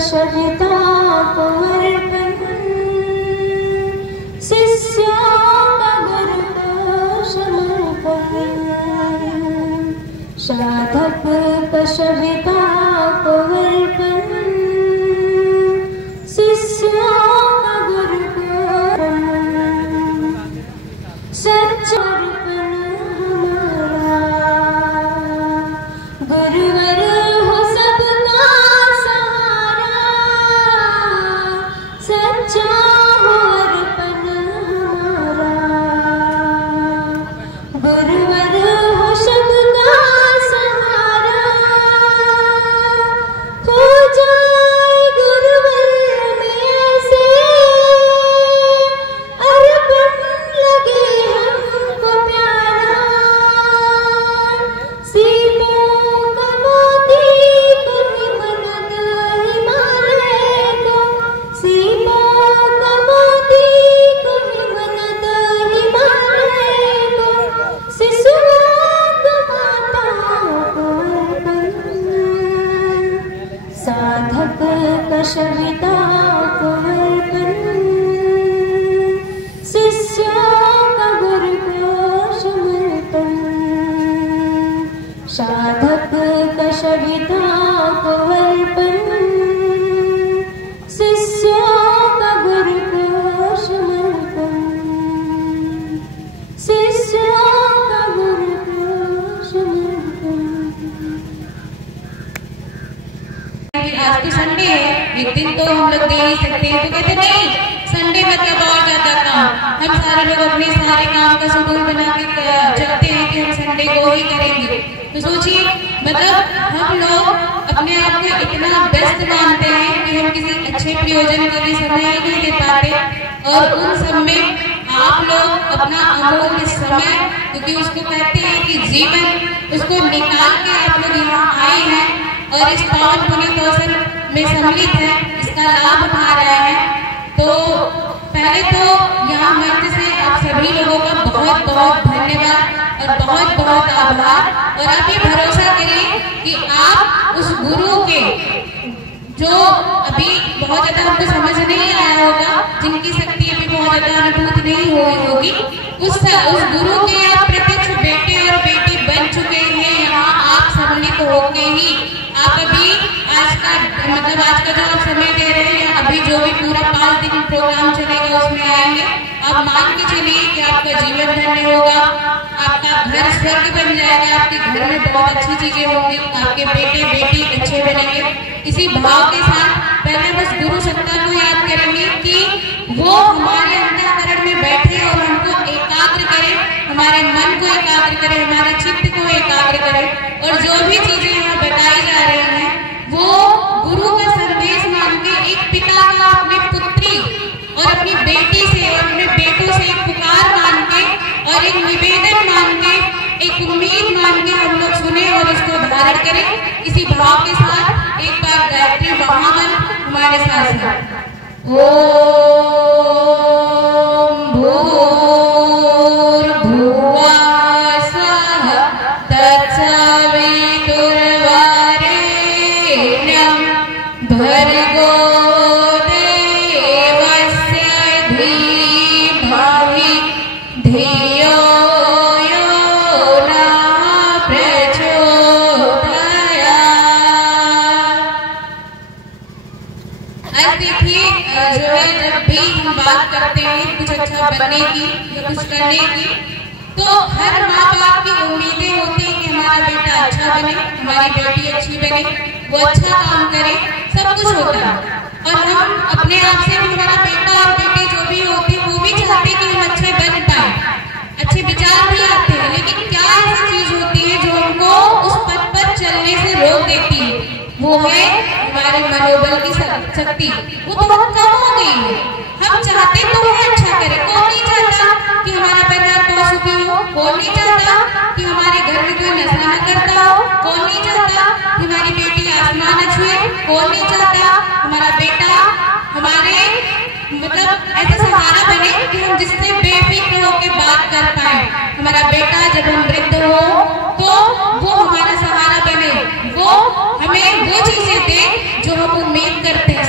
कशवितापवर्पन् शिष्यामगुरुपशमर्पन् साधक कशवितापवर्पन् शिष्यामगुरुपशमर्पन् सच्चर्पण गुरुवर हो सबका सहारा, सच्चा हो अर्पण हमारा। गुरुवर हो सबका सहारा, हो जाए गुरुवर में से अर्पण लगे हमको प्यारा। साधक कशवितापवर्पन् शिष्यामगुरुपशमर्पन् साधक कशवितापवर्पन् शिष्यामगुरुपशमर्पन् आज तो संडे है, एक दिन तो हम लोग दे ही सकते हैं। तो कहते नहीं, संडे मतलब और ज्यादा काम। हम सारे लोग अपने सारे काम का शेड्यूल बना के चलते हैं कि हम संडे को ही करेंगे। तो सोचिए, मतलब हम लोग अपने आप को इतना व्यस्त मानते हैं कि हम किसी अच्छे प्रयोजन के लिए समय ही नहीं दे पाते। और उन सब में आप लोग अपना अमूल्य समय, क्योंकि उसको कहते हैं कि जीवन, उसको निकाल के आप लोग यहाँ आए हैं और इस पावन पुनीत अवसर में सम्मिलित है, इसका लाभ उठा रहे हैं। तो पहले तो यहाँ मंच से आप सभी लोगों का बहुत बहुत धन्यवाद और बहुत बहुत आभार। और आप ये भरोसा करिए कि आप उस गुरु के, जो अभी बहुत ज्यादा हमको समझ नहीं आया होगा, जिनकी शक्ति अभी बहुत ज्यादा अनुभूत नहीं हुई होगी, उस गुरु के आप प्रत्यक्ष बेटे और बेटी बन चुके हैं। यहाँ आप सम्मिलित होके ही आप अभी आज का जो आप समय दे रहे हैं, अभी जो भी पूरा 5 दिन प्रोग्राम चलेगा उसमें आएंगे। आप मान के चलिए कि आपका जीवन धन्य होगा, आपका घर स्वर्ग बन जाएगा, आपके घर में बहुत अच्छी चीजें होंगी, आपके बेटे बेटी अच्छे बनेंगे। इसी भाव के साथ पहले बस गुरु सत्ता को याद करेंगे कि वो हमारे अंतःकरण में बैठे और हमको एकाग्र करे, हमारे मन को एकाग्र करे, हमारे चित्त को एकाग्र करे। और जो भी चीजें यहाँ बताई जा रही हैं वो गुरु का संदेश मान के, एक पिता का अपने पुत्री और अपनी बेटी से और अपने बेटों से एक पुकार मान के और एक निवेदन मान के, एक उम्मीद मान के हम लोग सुने और इसको धारण करें। इसी भाव के साथ एक बार गायत्री महामंत्र हमारे साथ है। ओम भूर्भुवः स्वः तत्सवितुर्वरेण्यं भर्गो देवस्य धीमहि धियो यो नः प्रचोदयात्। आज देखिए, जो है जब भी हम बात करते हैं कुछ अच्छा बनने की या कुछ करने की, तो हर माँ बाप की उम्मीदें होती है कि हमारा बेटा अच्छा बने, हमारी बेटी अच्छी बने, वो अच्छा काम करे, सब कुछ होता है। और हम अपने आप से हमारा बेटा और बेटी जो भी होती है वो भी चाहते हैं कि हम अच्छे बन पाए, अच्छे विचार भी आते हैं। लेकिन क्या ऐसी चीज होती है जो हमको उस पथ पर चलने से रोक देती है? वो है हमारे मनोबल की शक्ति। वो बहुत कम हो गई है। हम चाहते तो है अच्छा करे, कौन नहीं चाहता कि हमारा परिवार बहुत सुखी हो, कौन नहीं चाहता कि हमारे घर में कोई नशा न करता हो, कौन नहीं चाहता कि हमारी बेटी आसमान न छुए, कौन नहीं चाहता हमारा बेटा हमारे मतलब ऐसा सहारा बने कि हम जिससे बेफिक्र होकर बात कर पाए। हमारा बेटा जब हम वृद्ध हो तो वो हमारा सहारा बने, वो हमें वो चीजें दे जो हम उम्मीद करते हैं।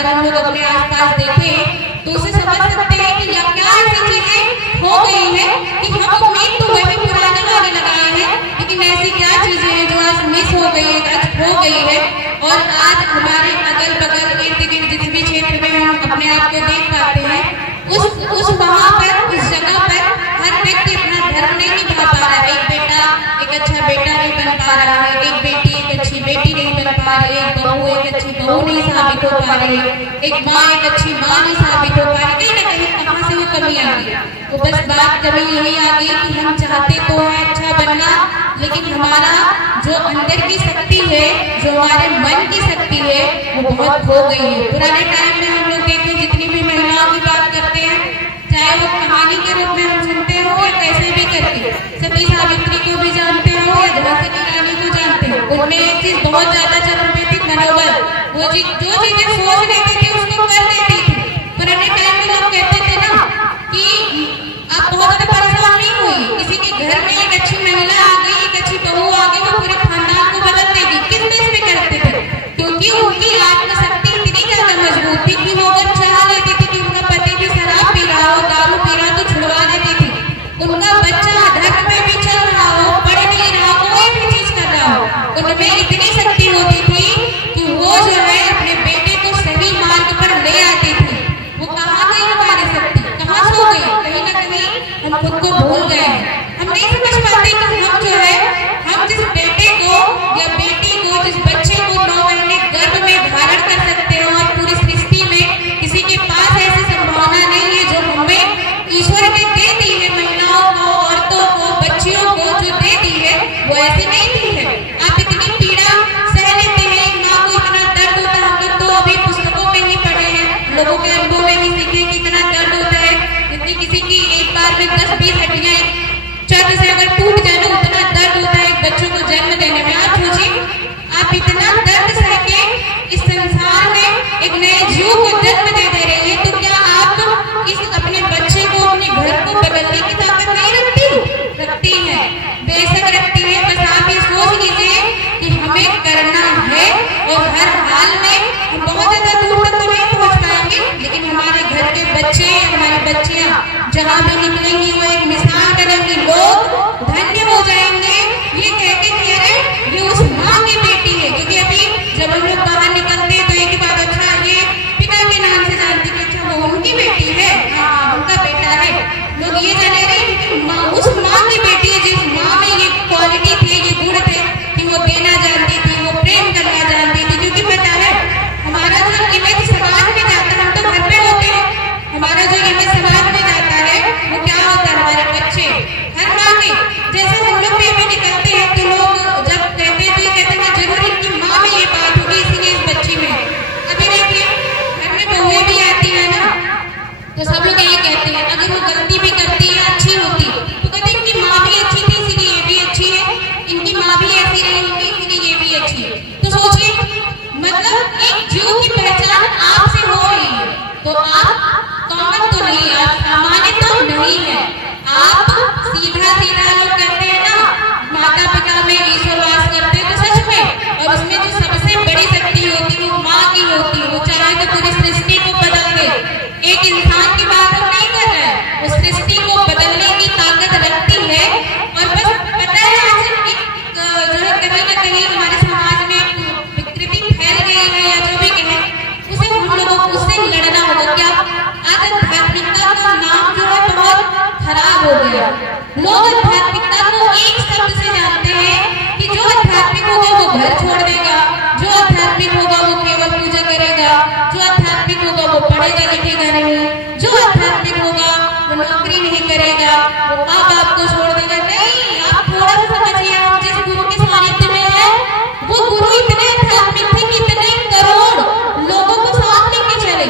अगर हम लोग अपने आसपास देखें तो उसे समझ सकते हैं कि या क्या ऐसी चीजें हो गई है कि हम उम्मीद तो वही पुराने वाले लगाए हैं, लेकिन ऐसी क्या चीजें हैं जो आज मिस हो गई है, आज खो गई है। और आज हमारे अगल बगल इर्द गिर्द जिस भी क्षेत्र में हम अपने आप को देख पाते हैं, उस वहां पर, उस जगह पर हर व्यक्ति अपना धर्म नहीं निभा पा रहा है। एक बेटा एक अच्छा बेटा नहीं बन पा रहा है, एक बेटी एक अच्छी बेटी नहीं बन पा रही, एक बहू एक अच्छी बहू नहीं साबित हो पा रही, एक माँ एक अच्छी माँ नहीं साबित हो पा रही। कहीं ना कहीं कहाँ से वो कमी आ गई? वो बस बात कमी यही आ गई कि हम चाहते तो है अच्छा बनना, लेकिन हमारा जो अंदर की शक्ति है, जो हमारे मन की शक्ति है, वो बहुत खो गई है। पुराने टाइम में हम लोग देखें, जितनी भी महिलाओं की बात करते हैं, चाहे वो कहानी के रूप में हम सुनते हो या कैसे भी करके, सती सावित्री को भी जानते हो या झांसी की रानी को जानते हो, उनमें एक चीज बहुत ज्यादा चलन में थी, मनोबल। वो जो चीजें सोच लेती थी उसको कर देती थी। पुराने टाइम में लोग कहते थे ना कि आप बहुत ज्यादा परेशान नहीं हुई, किसी के घर में एक अच्छी महिला आ गई, एक अच्छी बहू आ गई, वो पूरे खानदान को बदल देगी। किस देश में करते थे? क्योंकि उनकी आत्मशक्ति इतनी ज्यादा मजबूत थी कि वो अगर चाह लेती थी कि उनका पति भी शराब पी रहा हो, दारू पी रहा हो, तो छुड़वा देती थी। उनका बच्चा धर्म में भी चल रहा हो, पढ़ नहीं रहा, कोई भी चीज कर रहा हो, उनमें इतनी शक्ति होती थी कि वो जो है अपने बेटे को सही मार्ग पर ले आती थी। वो कहाँ गई हमारी शक्ति? कहाँ सो गई? कहीं ना कहीं हम खुद को भूल गए हैं। हम नहीं समझ पाते कि हम जो है, हम जिस बेटे को या बेटी को, जिस बच्चे को 9 महीने गर्भ में धारण कर सकते हैं और पूरी सृष्टि में किसी के पास ऐसी संभावना नहीं है जो हमें ईश्वर ने दे दी है, महिलाओं को, औरतों को, बच्चियों को जो दे दी है, वो ऐसी नहीं दी है। आप इतनी पीड़ा सह लेते हैं, एक माँ को इतना दर्द होता है। हम लोग तो अभी पुस्तकों में ही पढ़े हैं, लोगों के अनुभव में ही सीखे कि इतना दर्द होता है। इतनी किसी की एक बार में 10-20 हड्डियां चर्म से अगर टूट जाए तो उतना दर्द होता है एक बच्चों को जन्म देने में। आप सोचिए, आप इतना दर्द सह के इस संसार में एक नए जीव को जन्म दे रही है, तो क्या आप इस अपने बच्चे को, अपने घर को बदलने की ताकत नहीं रखती है? बेशक रखती है। बस आप ये सोच लीजिए कि हमें करना है, और हर हाल में हम बहुत ज्यादा दूर तक तो नहीं पहुंच पाएंगे, लेकिन हमारे घर के बच्चे, हमारी बच्चियां जहाँ भी निकलेंगी वो एक मिसाल बनेंगी, लोग धन्य हो जाएंगे ये कहते कि अरे ये उस माँ की बेटी है। क्योंकि अभी जब हम लोग बाहर निकलते हैं तो एक ही बात, अच्छा ये पिता के नाम से जानते कि अच्छा वो उनकी बेटी है, हाँ उनका बेटा है। लोग ये जाने रहे उस माँ की बेटी है जिस माँ में ये क्वालिटी थे, ये गुण थे कि वो देना जानती थी, वो प्रेम करना जानती थी। क्योंकि पता है हमारा जो इमेज समाज में जाता है, हम तो घर पे होते हैं, हमारा जो इमेज समाज में जाता है वो क्या होता है? हमारे बच्चे, हर माँ के जैसे हम लोग पे भी निकलते हैं तो लोग जब कहते हैं जरूर इनकी माँ में ये बात होगी, इसीलिए इस बच्ची में। अभी देखिए घर में बहुएं भी आती है ना, तो सब लोग ये कहते हैं अगर वो गलती भी करती है, अच्छी होती तो कहते हैं इनकी माँ भी अच्छी थी इसीलिए ये भी अच्छी है, इनकी माँ भी ऐसी रही होगी इसीलिए ये भी अच्छी है। तो सोचिए, मतलब एक जीव की पहचान आपसे हो रही है, तो आप कॉमन तो नहीं, आप सामान्य तो नहीं है, आप सीधा लोग कहते हैं ना माता पिता में ईश्वर वास करते हैं, तो सच में। और उसमें जो सबसे बड़ी शक्ति होती है वो माँ की होती है। वो चाहे तो पूरी सृष्टि को बदल दे। एक इंसान की बात हम नहीं कर रहे हैं, वो सृष्टि को बदलने की ताकत रखती है। और बस पता है आज जो है कहीं ना कहीं हमारे समाज में विकृति फैल गई है, या जो भी कहें, उसे हम लोगों को उससे लड़ना होगा। क्या आज आध्यात्मिकता का नाम जो है बहुत खराब हो गया। लोग आध्यात्मिकता को एक शब्द से जानते हैं कि जो आध्यात्मिक होगा वो घर छोड़ देगा, जो आध्यात्मिक होगा वो केवल पूजा करेगा, जो आध्यात्मिक होगा वो पढ़ेगा लिखेगा नहीं, जो आध्यात्मिक होगा वो नौकरी नहीं करेगा, वो माँ बाप को छोड़ देगा। नहीं, आप थोड़ा सा समझिए, आप जिस गुरु के सानिध्य में है वो गुरु इतने आध्यात्मिक थे कि इतने करोड़ लोगों को साथ लेके चले।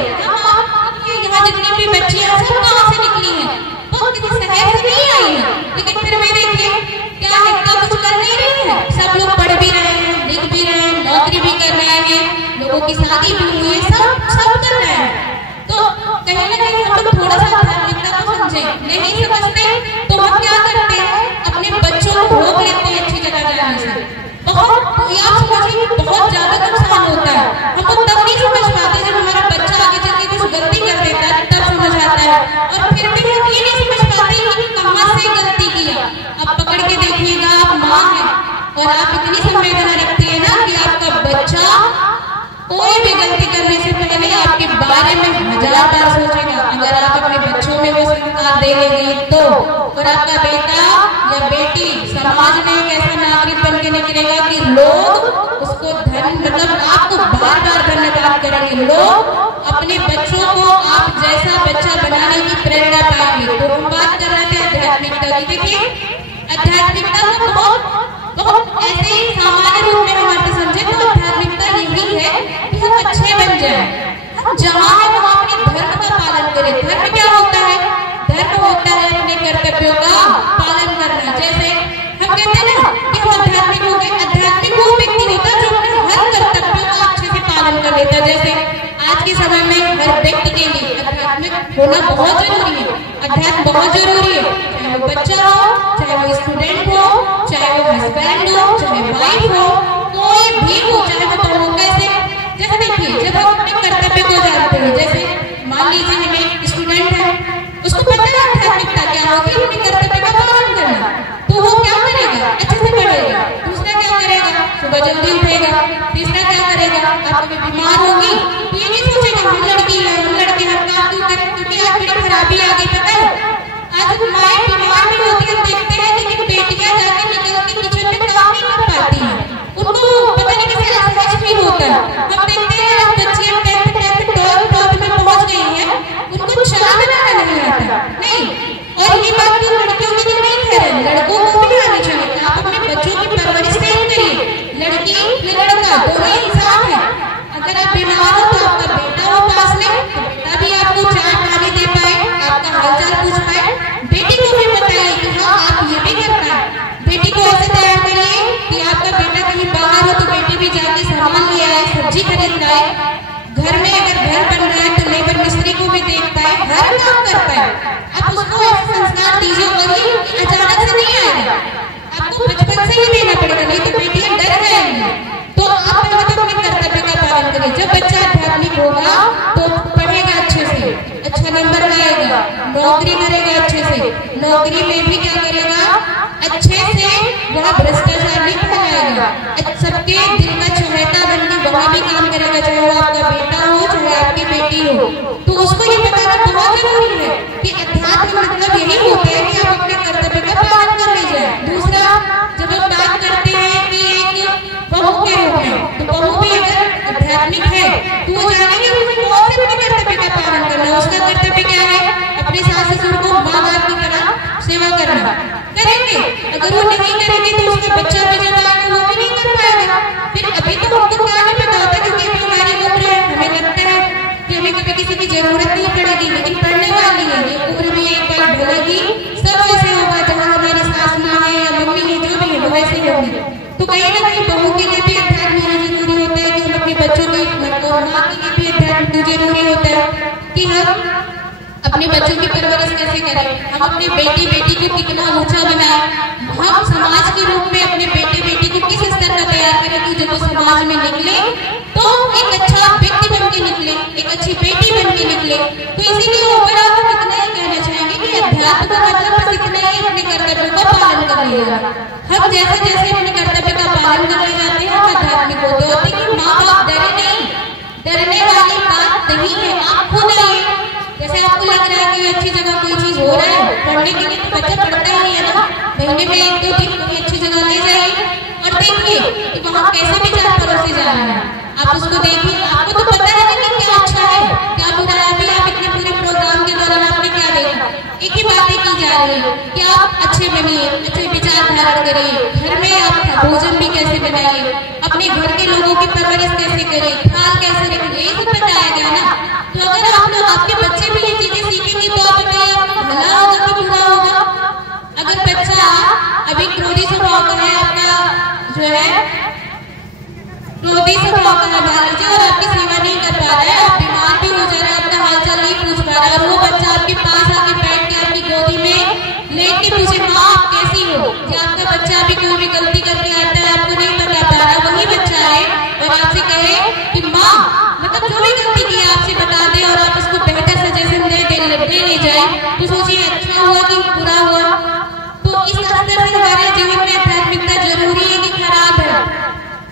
यहाँ जितनी भी बच्चियां सब कहाँ से निकली हैं? वो किसी शहर से नहीं आई है, लेकिन फिर मैं देखिए क्या है, क्या कुछ कर नहीं रही है। सब लोग पढ़ भी रहे हैं, लिख भी रहे हैं, नौकरी भी कर रहे हैं, लोगों की शादी भी हुई है, सब कर रहे हैं। तो कहीं ना कहीं हम लोग थोड़ा सा आध्यात्मिकता को समझे, नहीं समझते तो हम क्या करते हैं, अपने बच्चों को रोक लेते हैं अच्छी जगह जाने से। बहुत, आप समझिए बहुत ज्यादा नुकसान होता है। हम लोग तब नहीं समझ पाते जब हमारा बच्चा और आप इतनी संवेदना रखते हैं ना कि आपका बच्चा कोई भी गलती करने से पहले आपके बारे में 1000 बार सोचेगा। अगर आप अपने बच्चों में वो संस्कार दे लेंगे तो, और आपका बेटा या बेटी समाज में एक ऐसा नागरिक बन के निकलेगा कि लोग उसको मतलब आपको बार बार धन्यवाद करेंगे। लोग अपने बच्चों को आप जैसा बच्चा बनाने की प्रेरणा पाएंगे। तो हम बात कर रहे थे आध्यात्मिकता की। देखिए आध्यात्मिकता को बहुत ऐसे ही सामान्य रूप में हमारे समझे तो आध्यात्मिकता यही है कि हम अच्छे बन जाएं। हम जहाँ है वहाँ अपने धर्म का पालन करें। धर्म क्या होता है? धर्म होता है अपने कर्तव्यों का पालन करना। जैसे हम कहते हैं ना कि हम आध्यात्मिक हो गए। आध्यात्मिक वो व्यक्ति होता है जो अपने हर कर्तव्यों का अच्छे से पालन कर लेता है। जैसे आज के समय में हर व्यक्ति के लिए आध्यात्मिक होना बहुत जरूरी है। अध्यात्म बहुत जरूरी है, चाहे वो बच्चा हो, चाहे वो स्टूडेंट हो, चाहे वो हस्बैंड हो, चाहे वाइफ हो, कोई भी हो, चाहे वो बहू। कैसे? जैसे देखिए जब हम अपने कर्तव्य को जानते हैं, जैसे मान लीजिए हमें स्टूडेंट है, उसको पता है आध्यात्मिकता क्या होती है, अपने कर्तव्य का पालन करना। तो वो क्या करेगा? अच्छे से पढ़ेगा। दूसरा क्या करेगा? सुबह जल्दी उठेगा। तीसरा क्या करेगा? आप कभी बीमार होगी तो ये नहीं सोचेगा हम लड़की है, हम लड़के हम काम क्यों करें, क्योंकि आज बड़ी खराबी आ गई। पता है आज माए बीमार भी होती है, देखते हैं, लेकिन बेटियां जाके निकल के किचन में काम नहीं कर पाती हैं। उनको पता नहीं कैसे असहज फील होता है। हम देखते हैं आज बच्चियां 10th 12th में पहुंच गई हैं, उनको चाय बनाना नहीं आता। नहीं, और ये बात तो लड़कियों के लिए नहीं कह रहे, लड़कों को भी आनी चाहिए। आप अपने बच्चों की परवरिश सेम करिए, लड़की या लड़का दोनों ही इंसान है। अगर आप बीमार हो तो आपका बेटा हो पास में, तो बेटा भी आपको चाय पानी दे पाए, आपका हालचाल पूछ पाए। बेटी को भी बताइए कि हाँ आप ये भी कर पाए। बेटी को ऐसे तैयार करिए कि आपका बेटा कहीं बाहर हो तो बेटी भी जाके सामान ले आए, सब्जी खरीद लाए। घर में अगर घर बन रहा है तो लेबर मिस्त्री को भी देख पाए, हर काम कर पाए। आप उसको ऐसे संस्कार दीजिए, और ये अचानक से नहीं आएगा, आपको बचपन से ही देना पड़ेगा, नहीं तो बेटियां डर जाएंगी। तो आप पहले तो अपने कर्तव्य का पालन करिए। जब बच्चा आध्यात्मिक होगा तो पढ़ेगा अच्छे से, अच्छा नंबर लाएगा, नौकरी करेगा अच्छे से, नौकरी में भी क्या करेगा? अच्छे से वह भ्रष्टाचार नहीं फैलाएगा, सबके दिल का चहेता बनकर वहाँ भी काम करेगा, चाहे वो आपका बेटा हो चाहे आपकी बेटी हो। तो उसको ये बताना बहुत जरूरी है कि अध्यात्म मतलब यही होता है कि आप अपने कर्तव्य का पालन कर ले जाए। दूसरा, जब हम बात करते हैं कि एक बहू के रूप में, तो बहू भी अगर आध्यात्मिक है तो वो जानेंगे उसे कौन से अपने कर्तव्य का पालन करना। उसका कर्तव्य क्या है? अपने सास ससुर को माँ बाप की तरह सेवा करना। करेंगे, अगर वो नहीं करेंगे तो उसका बच्चा भी जब आएगा वो भी नहीं कर पाएगा। फिर अभी तो हमको क्या नहीं पता होता, क्योंकि अभी हमारी उम्र है, हमें लगता है कि हमें कभी किसी की जरूरत नहीं पड़ेगी, लेकिन पढ़ने वाली है। ये उम्र भी एक बार ढलेगी, सब वैसे होगा जहाँ हमारी सास माँ है या मम्मी है, जो भी है वो वैसे होगी। तो कहीं ना कहीं बहू के लिए भी अध्यात्म होना जरूरी होता है कि हम अपने बच्चों की, माँ के लिए भी अध्यात्म जरूरी होता है कि हम अपने बच्चों की परवरिश कैसे करें, हम अपने बेटी को कितना ऊंचा बनाएं, हम समाज के रूप में अपने बेटी को किस स्तर का तैयार करें कि जब वो समाज में निकले तो एक अच्छा व्यक्ति बन के निकले, एक अच्छी बेटी बन के निकले। तो इसीलिए ऊपर आप कितना ही कहना चाहेंगे कि अध्यात्म का मतलब बस इतना ही अपने कर्तव्यों का पालन कर लिया। हम जैसे जैसे अपने कर्तव्य का पालन करने जाते हैं हम आध्यात्मिक होते होते कि माँ बाप डरे नहीं, डरने वाली बात नहीं है। आप खुद आइए, जैसे आपको लग रहा है कि अच्छी जगह कोई चीज हो रहा है, पढ़ने के लिए तो बच्चा पढ़ता ही है ना, महीने में 1-2 दिन कोई अच्छी जगह ले जाइए और देखिए कि वहाँ कैसे भी चार परोसे जा रहा है। आप उसको देखिए, आपको तो पता है कि क्या अच्छा है क्या बुरा है। अभी आप इतने पूरे प्रोग्राम के दौरान आपने क्या देखा? एक ही बातें की जा रही है कि आप अच्छे बनिए, अच्छे विचार धारण करिए, घर में आप भोजन भी कैसे बनाइए, अपने घर के लोगों की परवरिश कैसे करें, ख्याल कैसे रखिए, ये सब बताया गया ना। तो अगर आप लोग, आपके बच्चे भी ये चीजें सीखेंगे तो आप बताइए आपका भला होगा कि बुरा होगा? अगर बच्चा अभी क्रोधी स्वभाव का है, आपका जो है क्रोधी स्वभाव का है मान लीजिए, और आपकी सेवा नहीं कर पा रहा है, आप बीमार भी हो जा रहे हैं, आपका हालचाल नहीं पूछ पा रहा है, और वो बच्चा आपके पास आके बैठ के आपकी गोदी में लेट के पूछे माँ आप कैसी हो, या आपका बच्चा अभी कोई भी गलती करके आता है आपको नहीं बता पा रहा, वही बच्चा है और आपसे कहे कि माँ मतलब जो भी गलती की आपसे बता दे और आप उसको बेहतर सजेशन दे ले जाए, तो सोचिए अच्छा हुआ कि बुरा हुआ। तो इस स्तर से हमारे जीवन में आध्यात्मिकता जरूरी है कि खराब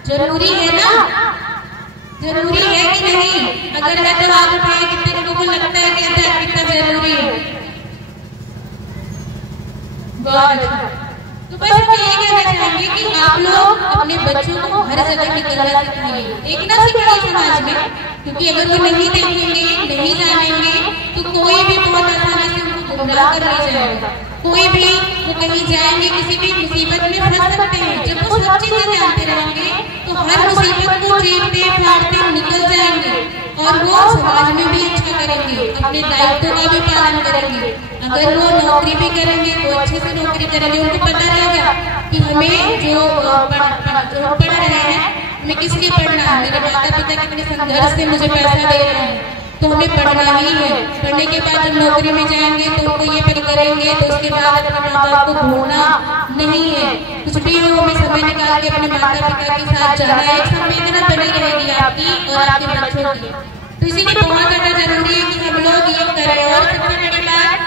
जरूरी है ना, जरूरी है कि नहीं? अगर है तो आप उठाए, कितने लोगों को लगता है कि अध्यात्मिकता जरूरी है? बहुत अच्छा। तो बस हम यही कहना चाहेंगे कि आप लोग अपने बच्चों को हर जगह निकलना सिखाइए, एक ना सिखाइए समाज में, क्योंकि अगर वो नहीं देखेंगे, नहीं जानेंगे तो कोई भी बहुत आसानी से उनको गुमराह कर ले जाएगा। कोई भी वो कहीं जाएंगे, किसी भी मुसीबत में फंस सकते हैं। जब वो सब चीजें जानते रहेंगे तो हर मुसीबत को चीरते फाड़ते निकल जाएंगे और वो समाज में भी अच्छा करेंगे, अपने दायित्व का भी पालन करेंगे। अगर वो नौकरी भी करेंगे तो अच्छे से नौकरी करेंगे, उनको पता रहेगा कि हमें जो पढ़ रहे हैं हमें किस लिए पढ़ना है, मेरे माता पिता कितने संघर्ष से मुझे पैसा दे रहे हैं तो हमें पढ़ना ही है। पढ़ने के बाद जब नौकरी में जाएंगे तो उनको ये पता करेंगे तो उसके बाद अपने माँ बाप को भूलना नहीं है। कुछ भी हो हमें समय निकाल के अपने माता पिता के साथ जाना है, एक संवेदना बनी रहेगी आपकी और आपके बच्चों की। तो इसीलिए बहुत ज्यादा जरूरी है कि हम लोग ये करें। और सबसे बड़ी बात,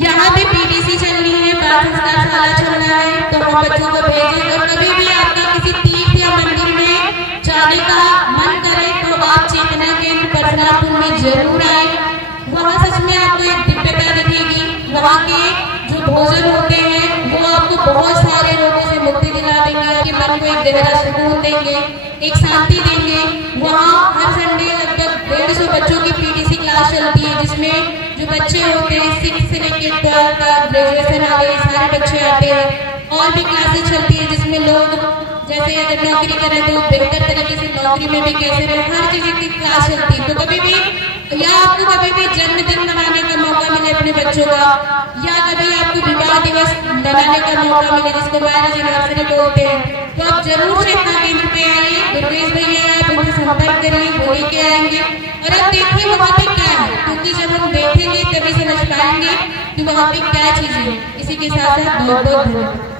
यहाँ पे पीटीसी चल रही है, बाल संस्कार शाला चल रहा है, तो हम बच्चों को भेजें। और कभी भी आपका किसी तीर्थ या मंदिर में जाने का मन करे तो आप चेतना केंद्र परशुरामपुर में जरूर आए। वहाँ सच में आपको एक दिव्यता दिखेगी। वहाँ के जो भोजन होते हैं वो आपको बहुत सारे रोगों से मुक्ति दिला देंगे, आपके मन को एक गहरा सुकून देंगे, एक शांति देंगे। वहाँ हर संडे लगभग 150 बच्चों की पीटीसी क्लास चलती है, जिसमें जो बच्चे होते हैं 6 से लेकर 12 तक, ग्रेजुएशन आ गए, सारे बच्चे आते हैं। और भी क्लासेस चलती है जिसमें लोग जैसे अगर नौकरी करें तो बेहतर तरीके से नौकरी में भी कैसे रहे, हर चीज की क्लास चलती है। तो कभी भी या आपको कभी भी जन्मदिन मनाने का मौका मिले अपने बच्चों का, या कभी आपको विवाह दिवस मनाने का मौका मिले जिसको मैरिज एनिवर्सरी बोलते हैं, तो आप जरूर चेतना केंद्र पे आइए। दुर्गेश भैया आप उनसे संपर्क करिए, वो लेके आएंगे और आप देखिए वहाँ पे क्या है, क्योंकि जब हम देखेंगे तभी समझ पाएंगे कि वहाँ पे क्या चीजें है। इसी के साथ बहुत बहुत धन्यवाद।